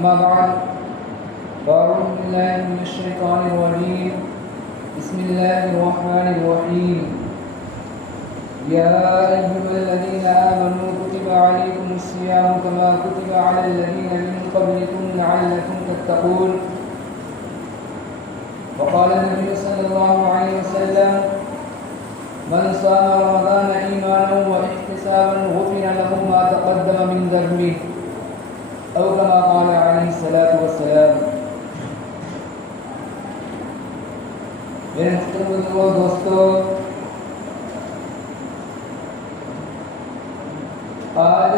أما بعد فأعوذ بالله من الشيطان الرجيم بسم الله الرحمن الرحيم يا أيها الذين آمنوا كتب عليكم الصيام كما كتب على الذين من قبلكم لعلكم تتقون وقال النبي صلى الله عليه وسلم من صام رمضان إيمانا واحتسابا غفر له ما تقدم من ذنبه أو كما قال عليه الصلاة والسلام. میرے محترم دوستو، آج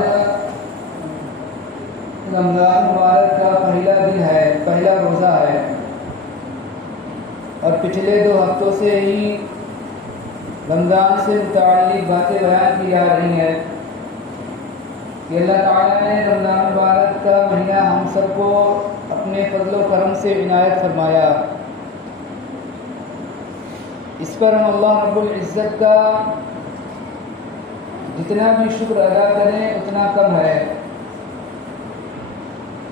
رمضان مبارک کا پہلا دن ہے، پہلا روزہ ہے، اور پچھلے 2 ہفتوں سے ہی رمضان سے متعلق باتیں بیان کی جا رہی ہیں کہ اللہ تعالیٰ نے رمضان مبارک کا مہینہ ہم سب کو اپنے فضل و کرم سے عنایت فرمایا. اس پر ہم اللہ رب العزت کا جتنا بھی شکر ادا کریں اتنا کم ہے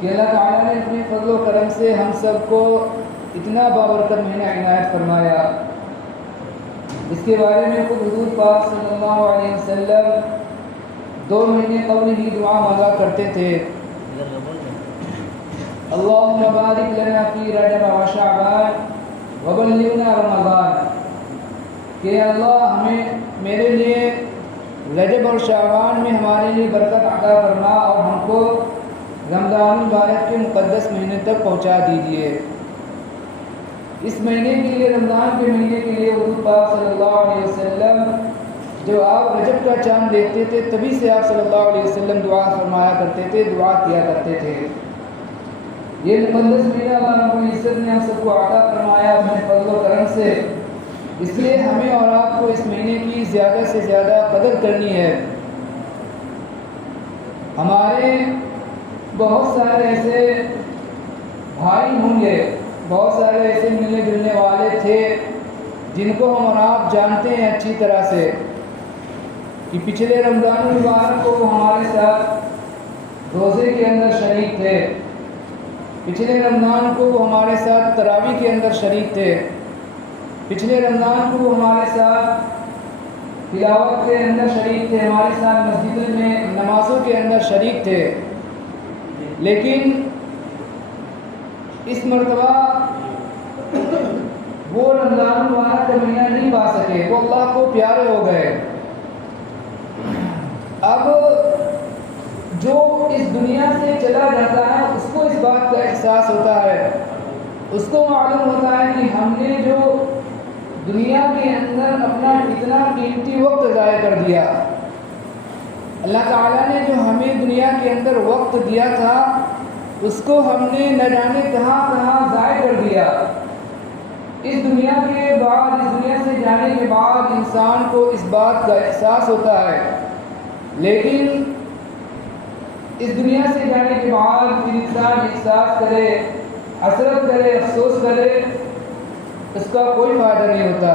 کہ اللہ تعالیٰ نے اپنے فضل و کرم سے ہم سب کو اتنا بابرکت مہینہ عنایت فرمایا. اس کے بارے میں خود حضور پاک صلی اللہ علیہ وسلم 2 مہینے قبل ہی دعا مانگا کرتے تھے، اللہم بارک لنا فی رجب و شعبان وبلغنا رمضان، کہ اللہ ہمیں میرے لیے رجب اور شعبان میں ہمارے لیے برکت عطا فرما اور ہم کو رمضان مبارک کے مقدس مہینے تک پہنچا دیجیے. اس مہینے کے لیے، رمضان کے مہینے کے لیے حضور پاک صلی اللہ علیہ وسلم جو آپ رجب کا چاند دیکھتے تھے تبھی سے آپ صلی اللہ علیہ وسلم دعا فرمایا کرتے تھے، دعا کیا کرتے تھے. یہ مقدس مہینہ اللہ رب العزت نے ہم سب کو عطا فرمایا اپنے فضل و کرم سے، اس لیے ہمیں اور آپ کو اس مہینے کی زیادہ سے زیادہ قدر کرنی ہے. ہمارے بہت سارے ایسے بھائی ہوں گے، بہت سارے ایسے ملنے جلنے والے تھے جن کو ہم اور آپ جانتے ہیں اچھی طرح سے کہ پچھلے رمضان المبارک کو وہ ہمارے ساتھ روزے کے اندر شریک تھے، پچھلے رمضان کو وہ ہمارے ساتھ تراویح کے اندر شریک تھے، پچھلے رمضان کو وہ ہمارے ساتھ تلاوت کے اندر شریک تھے، ہمارے ساتھ مسجد میں نمازوں کے اندر شریک تھے. لیکن اس مرتبہ وہ رمضان مبارک کا مہینہ نہیں پا سکے، وہ اللہ کو پیارے ہو گئے. اب جو اس دنیا سے چلا جاتا ہے اس کو اس بات کا احساس ہوتا ہے، اس کو معلوم ہوتا ہے کہ ہم نے جو دنیا کے اندر اپنا اتنا قیمتی وقت ضائع کر دیا. اللہ تعالیٰ نے جو ہمیں دنیا کے اندر وقت دیا تھا اس کو ہم نے نہ جانے کہاں کہاں ضائع کر دیا. اس دنیا کے بعد، اس دنیا سے جانے کے بعد انسان کو اس بات کا احساس ہوتا ہے، لیکن اس دنیا سے جانے کے بعد انسان احساس کرے، حسرت کرے، افسوس کرے، اس کا کوئی فائدہ نہیں ہوتا.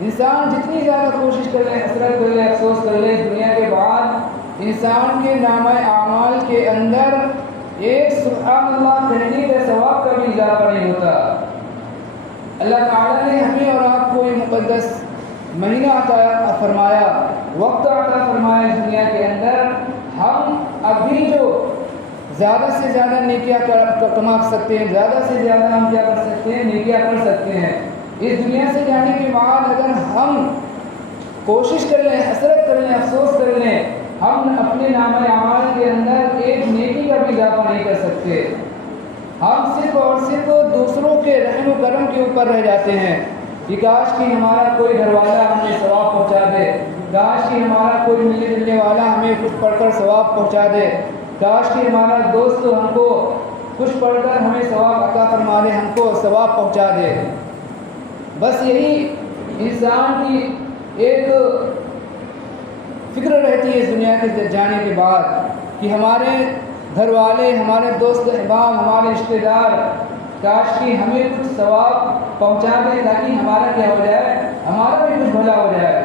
انسان جتنی زیادہ کوشش کر لے، حسرت کر لے، افسوس کر لے، دنیا کے بعد انسان کے نامہ اعمال کے اندر ایک سبحان اللہ کہنے کا ثواب کا بھی اضافہ نہیں ہوتا. اللہ تعالیٰ نے ہمیں اور آپ کو یہ مقدس مہینہ عطا فرمایا، وقت عطا فرمایا اس دنیا کے اندر. ہم ابھی جو زیادہ سے زیادہ نیکیاں کما سکتے ہیں، زیادہ سے زیادہ ہم کیا کر سکتے ہیں، نیکیاں کر سکتے ہیں. اس دنیا سے جانے کے بعد اگر ہم کوشش کر لیں، حسرت کر لیں، افسوس کر لیں، ہم اپنے نامہ اعمال کے اندر ایک نیکی کا بھی اضافہ نہیں کر سکتے. ہم صرف اور صرف دوسروں کے رحم و کرم کے اوپر رہ جاتے ہیں کہ کاش کہ ہمارا کوئی گھر والا ہمیں ثواب پہنچا دے، کاش کہ ہمارا کوئی ملنے جلنے والا ہمیں کچھ پڑھ کر ثواب پہنچا دے، کاش کہ ہمارا دوست ہم کو کچھ پڑھ کر ہمیں ثواب عطا فرما دے، ہم کو ثواب پہنچا دے. بس یہی انسان کی ایک فکر رہتی ہے اس دنیا کے جانے کے بعد کہ ہمارے گھر والے، ہمارے دوست احباب، ہمارے رشتہ دار کاش کہ ہمیں کچھ ثواب پہنچا دے تاکہ ہمارا کیا ہو جائے، ہمارا بھی کچھ بھلا ہو جائے.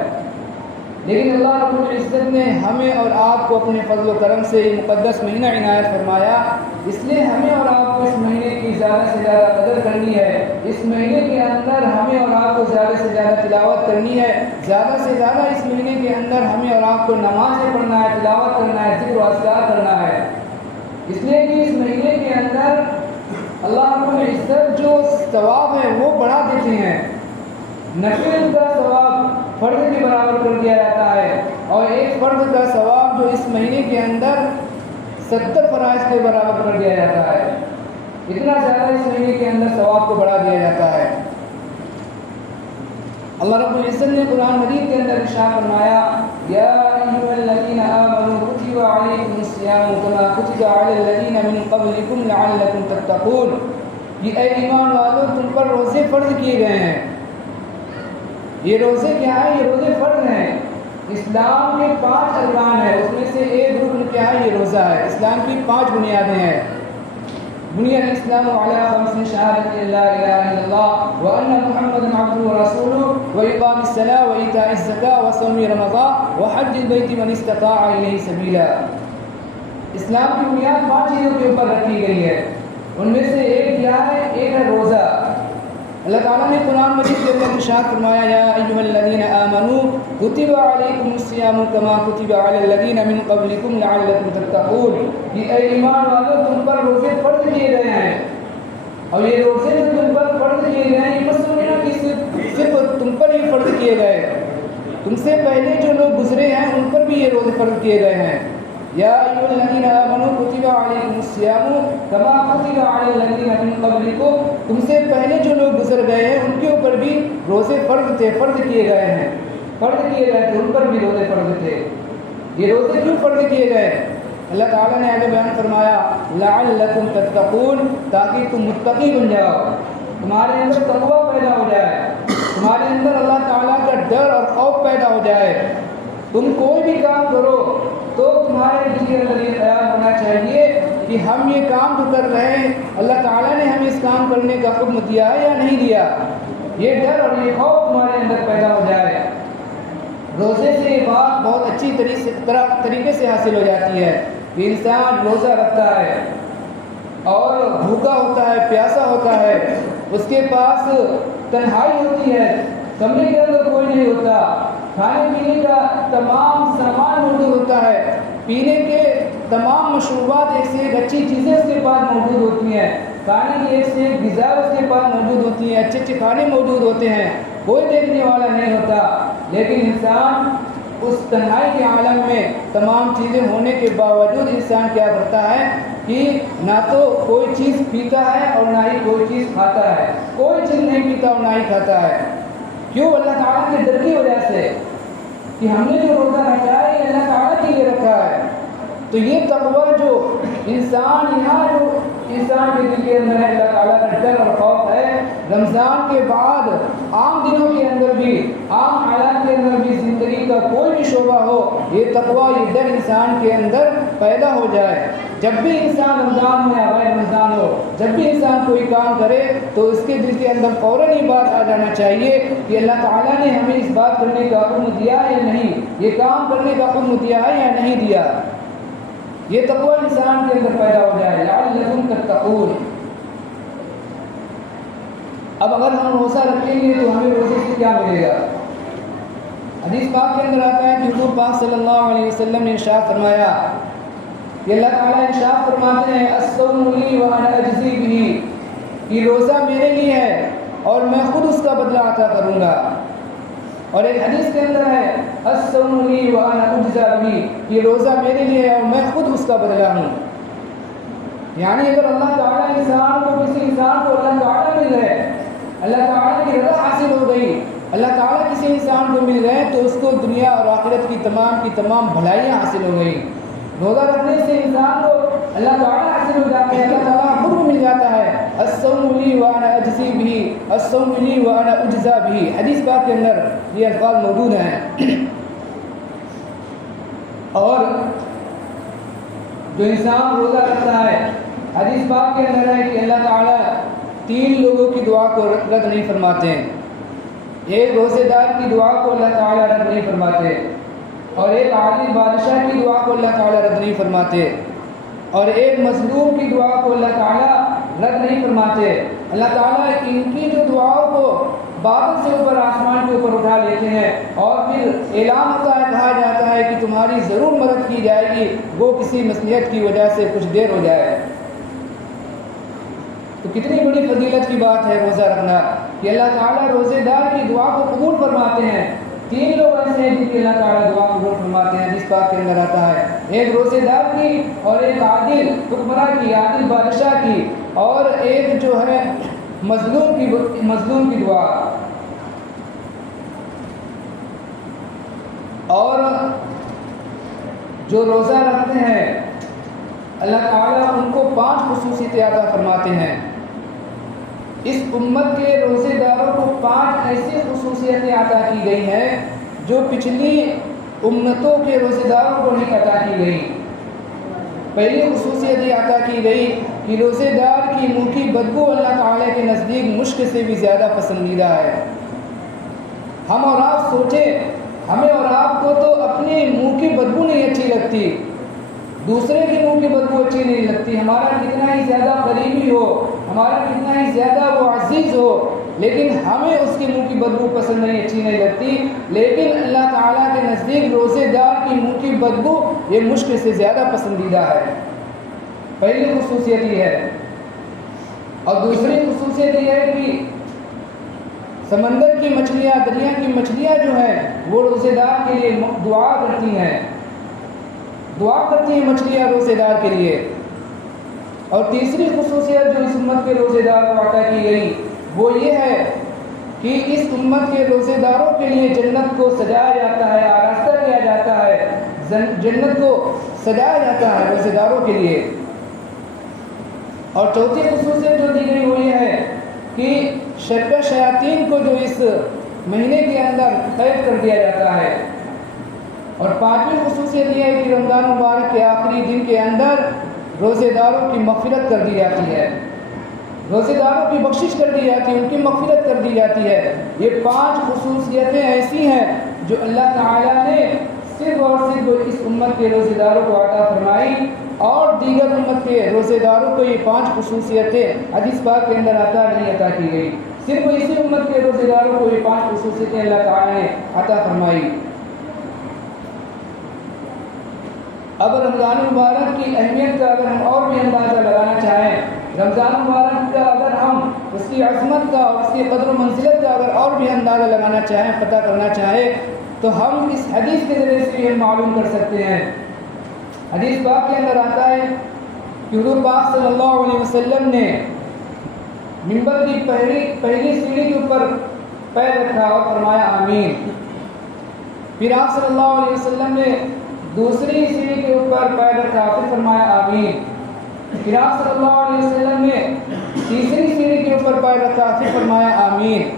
لیکن اللہ رب العزت نے ہمیں اور آپ کو اپنے فضل و کرم سے یہ مقدس مہینہ عنایت فرمایا اس لیے ہمیں اور آپ کو اس مہینے کی زیادہ سے زیادہ قدر کرنی ہے. اس مہینے کے اندر ہمیں اور آپ کو زیادہ سے زیادہ تلاوت کرنی ہے. زیادہ سے زیادہ اس مہینے کے اندر ہمیں اور آپ کو نمازیں پڑھنا ہے, تلاوت کرنا ہے, ذکر و اذکار کرنا ہے. اس لیے کہ اس مہینے کے اندر اللہ رب العزت جو ثواب ہے وہ بڑھا دیتے ہیں. نفل کا ثواب فرض کے برابر کر دیا جاتا ہے, اور ایک فرض کا ثواب جو اس مہینے کے اندر 70 فرائض کے برابر کر دیا جاتا ہے. اتنا زیادہ اس مہینے کے اندر ثواب کو بڑھا دیا جاتا ہے. اللہ رب العزت نے قرآن مجید کے اندر ارشاد فرمایا یا ایھا الذین آمنوا کتب علیکم الصیام کما کتب علی الذین من قبلکم لعلکم تتقون. یہ اے ایمان والو تم پر روزے فرض کیے گئے ہیں. یہ روزے کیا ہے؟ یہ روزے فرض ہیں. اسلام کے 5 ارکان ہیں, اس میں سے ایک رکن کیا ہے؟ یہ روزہ ہے. اسلام کی 5 بنیادیں ہیں. بني الإسلام على 5 شهادة لا إله إلا الله وأن محمدا عبده ورسوله وإقام الصلاة وإيتاء الزكاة وصوم رمضان وحج البيت من استطاع إليه سبيلا. اسلام کی بنیاد 5 چیزوں کے اوپر رکھی گئی ہے. ان میں سے ایک کیا ہے؟ ایک ہے روزہ. اللہ تعالیٰ نے قرآن مجید کے اندر ارشاد فرمایا یا ایھا الذین آمنوا کتب علیکم الصیام کما کتب علی الذین من قبلکم لعلکم تتقون. یہ اے ایمان والو تم پر روزے فرض کیے گئے ہیں, اور یہ روزے جو تم پر فرض کیے گئے ہیں یہ مت سمجھنا کہ صرف تم پر ہی فرض کیے گئے, تم سے پہلے جو لوگ گزرے ہیں ان پر بھی یہ روزے فرض کیے گئے ہیں. یا ایھا الذین آمنوا کتب علیکم الصیام کما کتب علی الذین من قبلکم. تم سے پہلے جو لوگ گزر گئے ہیں ان کے اوپر بھی روزے فرض تھے, فرض کیے گئے ہیں. فرض کیے گئے تھے, ان پر بھی روزے فرض تھے. یہ روزے کیوں فرض کیے گئے؟ اللہ تعالیٰ نے آگے بیان فرمایا لعلکم تتقون, تاکہ تم متقی بن جاؤ, تمہارے اندر تقویٰ پیدا ہو جائے, تمہارے اندر اللہ تعالیٰ کا ڈر اور خوف پیدا ہو جائے. تم کوئی بھی کام کرو تو تمہارے دل کے اندر یہ خیال ہونا چاہیے کہ ہم یہ کام جو کر رہے ہیں اللہ تعالیٰ نے ہمیں اس کام کرنے کا حکم دیا ہے یا نہیں دیا. یہ ڈر اور یہ خوف تمہارے اندر پیدا ہو جائے. روزے سے یہ بات بہت اچھی طریقے سے حاصل ہو جاتی ہے کہ انسان روزہ رکھتا ہے اور بھوکا ہوتا ہے, پیاسا ہوتا ہے, اس کے پاس تنہائی ہوتی ہے, کمرے کے اندر کوئی نہیں ہوتا, کھانے پینے کا تمام سامان موجود ہوتا ہے, پینے کے تمام مشروبات ایک سے ایک اچھی چیزیں اس کے پاس موجود ہوتی ہیں, کھانے کی ایک سے ایک غذا اس کے پاس موجود ہوتی ہیں, اچھے اچھے کھانے موجود ہوتے ہیں, کوئی دیکھنے والا نہیں ہوتا. لیکن انسان اس تنہائی کے عالم میں تمام چیزیں ہونے کے باوجود انسان کیا کرتا ہے کہ نہ تو کوئی چیز پیتا ہے اور نہ ہی کوئی چیز کھاتا ہے, کوئی چیز نہیں پیتا اور نہ ہی کھاتا ہے. کیوں؟ اللہ تعالیٰ کے ڈر کی وجہ سے کہ ہم نے جو روزہ رکھا ہے یہ اللہ تعالیٰ کے لیے رکھا ہے. تو یہ تقویٰ جو انسان یہاں جو انسان کے دل کے اندر ہے اللہ تعالیٰ کا ڈر اور خوف ہے, رمضان کے بعد عام دنوں کے اندر بھی, عام حالات کے اندر بھی زندگی کا کوئی بھی شعبہ ہو, یہ تقویٰ یہ ڈر انسان کے اندر پیدا ہو جائے. جب بھی انسان رمضان ہو یا غیر رمضان ہو, جب بھی انسان کوئی کام کرے تو اس کے دل کے اندر فوراً یہ بات آ جانا چاہیے کہ اللہ تعالیٰ نے ہمیں اس بات کرنے کا حکم دیا ہے یا نہیں, یہ کام کرنے کا حکم دیا ہے یا نہیں دیا. یہ تقویٰ انسان کے اندر پیدا ہو جائے لعلکم تتقون. اب اگر ہم روزہ رکھیں گے تو ہمیں روزے سے کیا ملے گا؟ حدیث پاک کے اندر آتا ہے کہ حضور پاک صلی اللہ علیہ وسلم نے ارشاد فرمایا کہ اللہ تعالیٰ ارشاد فرماتے ہیں الصوم لی وانا اجزی بہ, یہ روزہ میرے لیے ہے اور میں خود اس کا بدلہ عطا کروں گا. اور ایک حدیث کے اندر ہے الصوم لی وانا اجزی بہ, یہ روزہ میرے لیے ہے اور میں خود اس کا بدلہ ہوں. یعنی اگر اللہ تعالیٰ انسان کو کسی انسان کو اللہ تعالیٰ مل گئے, اللہ تعالیٰ کی رضا حاصل ہو گئی, اللہ تعالیٰ کسی انسان کو مل گئے تو اس کو دنیا اور آخرت کی تمام بھلائیاں حاصل ہو گئی. روزہ رکھنے سے انسان کو اللہ تعالیٰ حاصل ہو جاتا ہے, اللہ تعالیٰ خود مل جاتا ہے. الصوم لی وانا اجزی بہ, الصوم لی وانا اجزی بہ, حدیث پاک کے اندر یہ الفاظ موجود ہیں. اور جو انسان روزہ رکھتا ہے حدیث پاک کے اندر ہے کہ اللہ تعالیٰ 3 لوگوں کی دعا کو رد نہیں فرماتے ہیں. ایک روزے دار کی دعا کو اللہ تعالیٰ رد نہیں فرماتے, اور ایک عادل بادشاہ کی دعا کو اللہ تعالیٰ رد نہیں فرماتے, اور ایک مظلوم کی دعا کو اللہ تعالیٰ رد نہیں فرماتے۔ اللہ تعالیٰ ان کی جو دعاؤں کو بادل سے اوپر آسمان کے اوپر اٹھا لیتے ہیں اور پھر اعلان ہوتا ہے، کہا جاتا ہے کہ تمہاری ضرور مدد کی جائے گی، وہ کسی مصلحت کی وجہ سے کچھ دیر ہو جائے۔ تو کتنی بڑی فضیلت کی بات ہے روزہ رکھنا کہ اللہ تعالیٰ روزے دار کی دعا کو قبول فرماتے ہیں۔ 3 لوگ ایسے ہیں جن کی اللہ تعالیٰ دعا قبول فرماتے ہیں، جس بات کے اندر آتا ہے ایک روزے دار کی اور ایک عادل حکمراں کی، عادل بادشاہ کی، اور ایک جو ہے مظلوم کی دعا۔ اور جو روزہ رکھتے ہیں اللہ تعالیٰ ان کو 5 خصوصیتیں عطا فرماتے ہیں۔ اس امت کے روزے داروں کو 5 ایسی خصوصیتیں عطا کی گئی ہیں جو پچھلی امتوں کے روزے داروں کو نہیں عطا کی گئی۔ پہلی خصوصیت یہ عطا کی گئی کہ روزے دار کی منہ کی بدبو اللہ تعالیٰ کے نزدیک مشک سے بھی زیادہ پسندیدہ ہے۔ ہم اور آپ سوچیں، ہمیں اور آپ کو تو اپنے منہ کی بدبو نہیں اچھی لگتی، دوسرے کی منہ کی بدبو اچھی نہیں لگتی، ہمارا کتنا ہی زیادہ قریبی ہو، ہمارا کتنا ہی زیادہ وہ عزیز ہو، لیکن ہمیں اس کی منہ کی بدبو پسند نہیں، اچھی نہیں لگتی۔ لیکن اللہ تعالیٰ کے نزدیک روزے دار کی منہ کی بدبو یہ مشک سے زیادہ پسندیدہ ہے۔ پہلی خصوصیت یہ ہے۔ اور دوسری خصوصیت یہ ہے کہ سمندر کی مچھلیاں، دریا کی مچھلیاں جو ہیں وہ روزے دار کے لیے دعا کرتی ہیں، دعا کرتی ہیں مچھلیاں روزے دار کے لیے۔ اور تیسری خصوصیت جو اس امت کے روزے دار کو عطا کی گئی وہ یہ ہے کہ اس امت کے روزے داروں کے لیے جنت کو سجایا جاتا ہے، آراستہ کیا جاتا ہے، جنت کو سجایا جاتا ہے روزے داروں کے لیے۔ اور چوتھی خصوصیت جو دی گئی وہ یہ ہے کہ شرک شیاطین کو جو اس مہینے کے اندر قید کر دیا جاتا ہے۔ اور 5ویں خصوصیت یہ ہے کہ رمضان مبارک کے آخری دن کے اندر روزے داروں کی مغفرت کر دی جاتی ہے، روزے داروں کی بخشش کر دی جاتی ہے، ان کی مغفرت کر دی جاتی ہے۔ یہ 5 خصوصیتیں ایسی ہیں جو اللہ تعالیٰ نے صرف اور صرف اس امت کے روزے داروں کو عطا فرمائی، اور دیگر امت کے روزے داروں کو یہ 5 خصوصیتیں حدیث پاک کے اندر نہیں عطا کی گئی، صرف اسی امت کے روزے داروں کو یہ 5 خصوصیتیں اللہ تعالیٰ نے عطا فرمائی۔ اب رمضان مبارک کی اہمیت کا اگر ہم اور بھی اندازہ لگانا چاہیں، رمضان مبارک کا اگر ہم اس کی عظمت کا اور اس کی قدر و منزلت کا اگر اور بھی اندازہ لگانا چاہیں، پتہ کرنا چاہیں، تو ہم اس حدیث کے ذریعے سے یہ معلوم کر سکتے ہیں۔ حدیث پاک کے اندر آتا ہے کہ حضور پاک صلی اللہ علیہ وسلم نے منبر کی پہلی سیڑھی کے اوپر پیر رکھا اور فرمایا آمین۔ پھر آپ صلی اللہ علیہ وسلم نے دوسری سیڑھی کے اوپر پیر رکھا، پھر فرمایا آمین۔ پھر آپ صلی اللہ علیہ وسلم نے تیسری سیڑھی کے اوپر پیر رکھا، پھر فرمایا آمین۔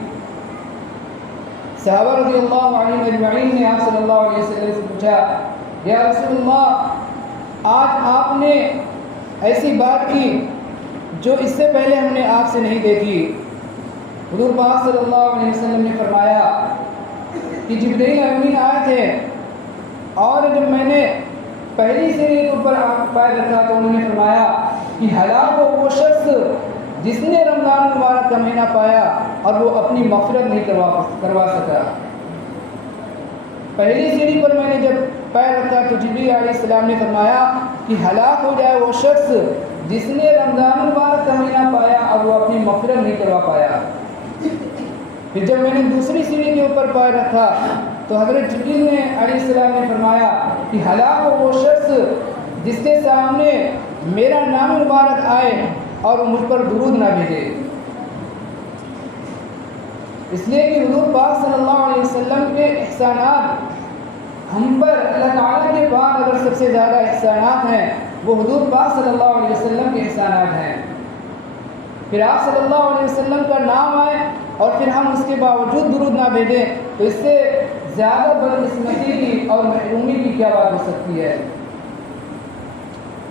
صحابہ رضی اللہ عنہم اجمعین نے آپ صلی اللہ علیہ وسلم سے پوچھا، یا رسول اللہ، آج آپ نے ایسی بات کی جو اس سے پہلے ہم نے آپ سے نہیں دیکھی۔ حضور پاک صلی اللہ علیہ وسلم نے فرمایا کہ جبرائیل امین آئے تھے، اور جب میں نے پہلی سیڑھی کے اوپر پیر رکھا تو انہوں نے فرمایا کہ ہلاک ہو وہ شخص جس نے رمضان مبارک کا مہینہ پایا اور وہ اپنی مغفرت نہیں کروا سکا۔ پہلی سیڑھی پر میں نے جب پیر رکھا تو جبرائیل علیہ السلام نے فرمایا کہ ہلاک ہو جائے وہ شخص جس نے رمضان مبارک کا مہینہ پایا اور وہ اپنی مغفرت نہیں کروا پایا۔ پھر جب میں نے دوسری سیڑھی کے اوپر پیر رکھا تو حضرت جبرائیل نے علیہ السلام نے فرمایا کہ ہلاک ہو وہ شخص جس کے سامنے میرا نام مبارک آئے اور وہ مجھ پر درود نہ بھیجے۔ اس لیے کہ حضور پاک صلی اللہ علیہ وسلم کے احسانات ہم پر اللہ تعالیٰ کے بعد اگر سب سے زیادہ احسانات ہیں وہ حضور پاک صلی اللہ علیہ وسلم کے احسانات ہیں۔ پھر آپ صلی اللہ علیہ وسلم کا نام آئے اور پھر ہم اس کے باوجود درود نہ بھیجیں تو اس سے زیادہ بدقسمتی کی اور محرومی کی کیا بات ہو سکتی ہے۔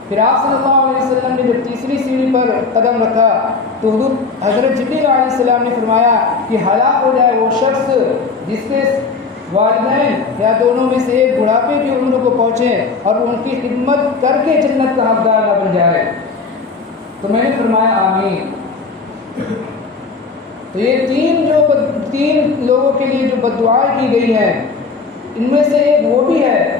پھر آپ صلی اللہ علیہ وسلم نے جب تیسری سیڑھی پر قدم رکھا تو حضرت جبرائیل علیہ السلام نے فرمایا کہ ہلاک ہو جائے وہ شخص والدین یا دونوں میں سے ایک بڑھاپے کی عمر کو پہنچے اور ان کی خدمت کر کے جنت کا حقدار نہ بن جائے۔ تو میں نے فرمایا آمین۔ تو یہ تین لوگوں کے لیے جو بد دعائیں کی گئی ہیں، ان میں سے ایک وہ بھی ہے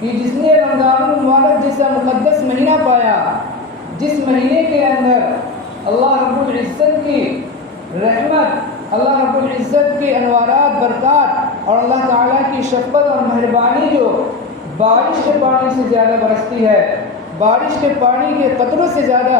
کہ جس نے رمضان المبارک جیسا مقدس مہینہ پایا، جس مہینے کے اندر اللہ رب العزت کی رحمت، اللہ رب العزت کے انوارات، برکات اور اللہ تعالیٰ کی شفقت اور مہربانی جو بارش کے پانی سے زیادہ برستی ہے، بارش کے پانی کے قطروں سے زیادہ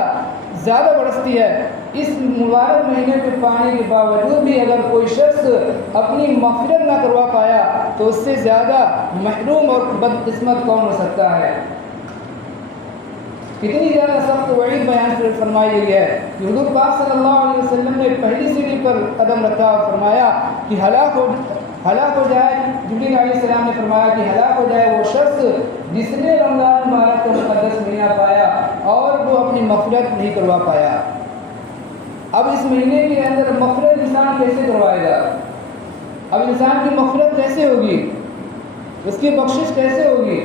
برستی ہے، اس مبارک مہینے کے پانی کے باوجود بھی اگر کوئی شخص اپنی مغفرت نہ کروا پایا تو اس سے زیادہ محروم اور بدقسمت کون ہو سکتا ہے؟ کتنی زیادہ سخت وعید بیان فرمائی گئی ہے کہ حضور پاک صلی اللہ علیہ وسلم نے پہلی سیڑھی پر قدم رکھا اور فرمایا کہ ہلاک ہو جائے، جبریل علیہ السلام نے فرمایا کہ ہلاک ہو جائے وہ شخص جس نے رمضان مبارک کا مقدس مہینہ پایا اور وہ اپنی مغفرت نہیں کروا پایا۔ اب اس مہینے کے اندر مغفرت انسان کیسے کروائے گا؟ اب انسان کی مغفرت کیسے ہوگی؟ اس کی بخشش کیسے ہوگی؟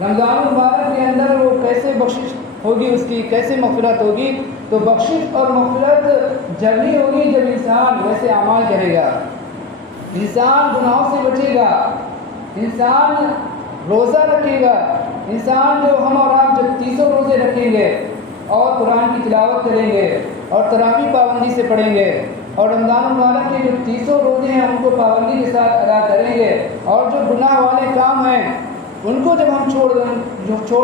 رمضان مبارک کے اندر وہ کیسے بخشش ہوگی، اس کی کیسے مغفرت ہوگی؟ تو بخشش اور مغفرت جب ہی ہوگی جب انسان ویسے اعمال کرے گا، انسان گناہوں سے بچے گا، انسان روزہ رکھے گا، انسان جو ہم اور آپ جب 300 روزے رکھیں گے اور قرآن کی تلاوت کریں گے اور تراویح پابندی سے پڑھیں گے اور رمضان مبارک کے جو 300 روزے ہیں ان کو پابندی کے ساتھ ادا کریں گے اور جو گناہ والے کام ہیں ان کو جب ہم چھوڑ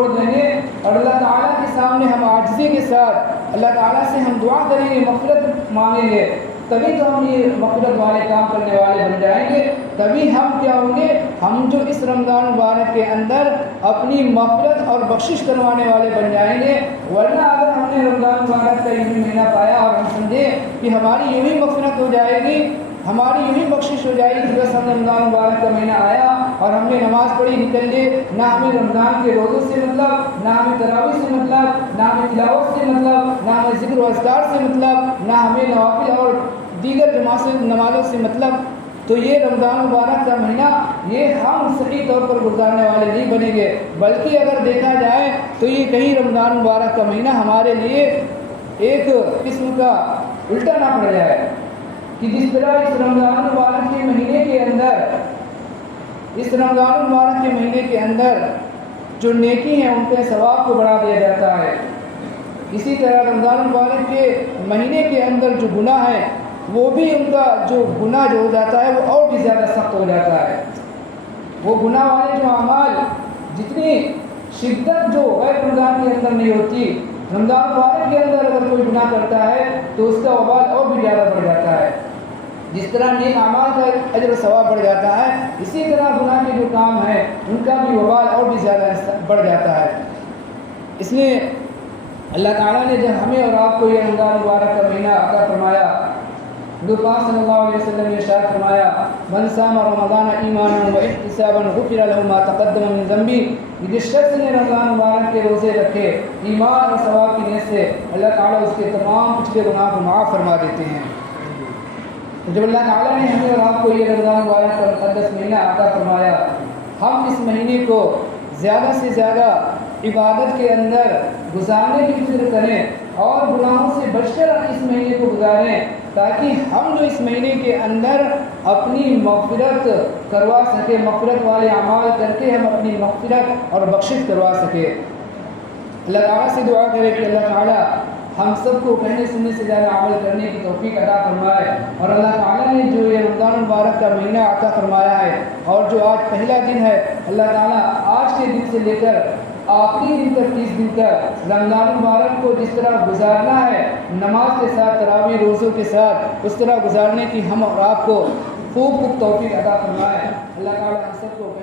دیں گے اور اللہ تعالیٰ کے سامنے ہم عاجزی کے ساتھ اللہ تعالیٰ سے ہم دعا کریں گے، مغفرت مانگیں گے، تبھی تو ہم یہ مغفرت والے کام کرنے والے بن جائیں گے۔ تبھی ہم کیا ہوں گے؟ ہم جو اس رمضان مبارک کے اندر اپنی مغفرت اور بخشش کروانے والے بن جائیں گے۔ ورنہ اگر ہم نے رمضان مبارک کا یوں مہینہ پایا اور ہم سمجھے کہ ہماری یوں ہی مغفرت ہو جائے گی، ہماری یوں ہی بخشش ہو جائے گی، بس ہم رمضان مبارک کا مہینہ آیا اور ہم نے نماز پڑھی نکل لیے، نہ ہمیں رمضان کے روزوں سے مطلب، نہ ہمیں تراویح سے مطلب، نہ ہمیں تلاوت سے مطلب، نہ ہمیں ذکر و اذکار سے مطلب، نہ ہمیں نوافل اور دیگر نمازوں سے مطلب، تو یہ رمضان مبارک کا مہینہ یہ ہم صحیح طور پر گزارنے والے نہیں بنیں گے، بلکہ اگر دیکھا جائے تو یہ کہیں رمضان مبارک کا مہینہ ہمارے لیے ایک قسم کا الٹا نہ پڑ جائے کہ جس طرح اس رمضان مبارک کے مہینے کے اندر جو نیکی ہیں ان کے ثواب کو بڑھا دیا جاتا ہے، اسی طرح رمضان مبارک کے مہینے کے اندر جو گناہ ہے وہ بھی ان کا جو گناہ جو ہو جاتا ہے وہ اور بھی زیادہ سخت ہو جاتا ہے۔ وہ گناہ والے جو اعمال جتنی شدت جو غیر رمضان کے اندر نہیں ہوتی، رمضان مبارک کے اندر اگر کوئی گناہ کرتا ہے تو اس کا وبال اور بھی زیادہ بڑھ جاتا ہے۔ جس طرح نیک اعمال کا اجر و ثواب بڑھ جاتا ہے، اسی طرح گناہ کے جو کام ہیں ان کا بھی وبال اور بھی زیادہ بڑھ جاتا ہے۔ اس لیے اللہ تعالیٰ نے جب ہمیں اور آپ کو یہ رمضان مبارک کا مہینہ عطا فرمایا، حضور پاک صلی اللہ علیہ وسلم نے ارشاد فرمایا من صام رمضان ایمانا واحتسابا غفر له ما تقدم من ذنبه، جس شخص نے رمضان مبارک کے روزے رکھے ایمان اور ثواب کی نیت سے، اللہ تعالیٰ اس کے تمام پچھلے گناہ کو معاف فرما دیتے ہیں۔ جب اللہ تعالیٰ نے ہمیں اور آپ کو یہ رمضان مبارک کا مقدس مہینہ عطا فرمایا، ہم اس مہینے کو زیادہ سے زیادہ عبادت کے اندر گزارنے کی فکر کریں اور گناہوں سے بچ کر اس مہینے کو گزاریں، تاکہ ہم جو اس مہینے کے اندر اپنی مغفرت کروا سکیں، مغفرت والے اعمال کر کے ہم اپنی مغفرت اور بخشش کروا سکیں۔ اللہ تعالیٰ سے دعا کرے کہ اللہ تعالیٰ ہم سب کو کہنے سننے سے زیادہ عمل کرنے کی توفیق عطا فرمائے، اور اللہ تعالیٰ نے جو یہ رمضان مبارک کا مہینہ عطا فرمایا ہے اور جو آج پہلا دن ہے، اللہ تعالیٰ آج کے دن سے لے کر آخری دن تک 30 دن تک رمضان مبارک کو جس طرح گزارنا ہے نماز کے ساتھ، تراویح روزوں کے ساتھ، اس طرح گزارنے کی ہم اور آپ کو خوب توفیق عطا فرمائے۔ اللہ تعالیٰ ہم سب کو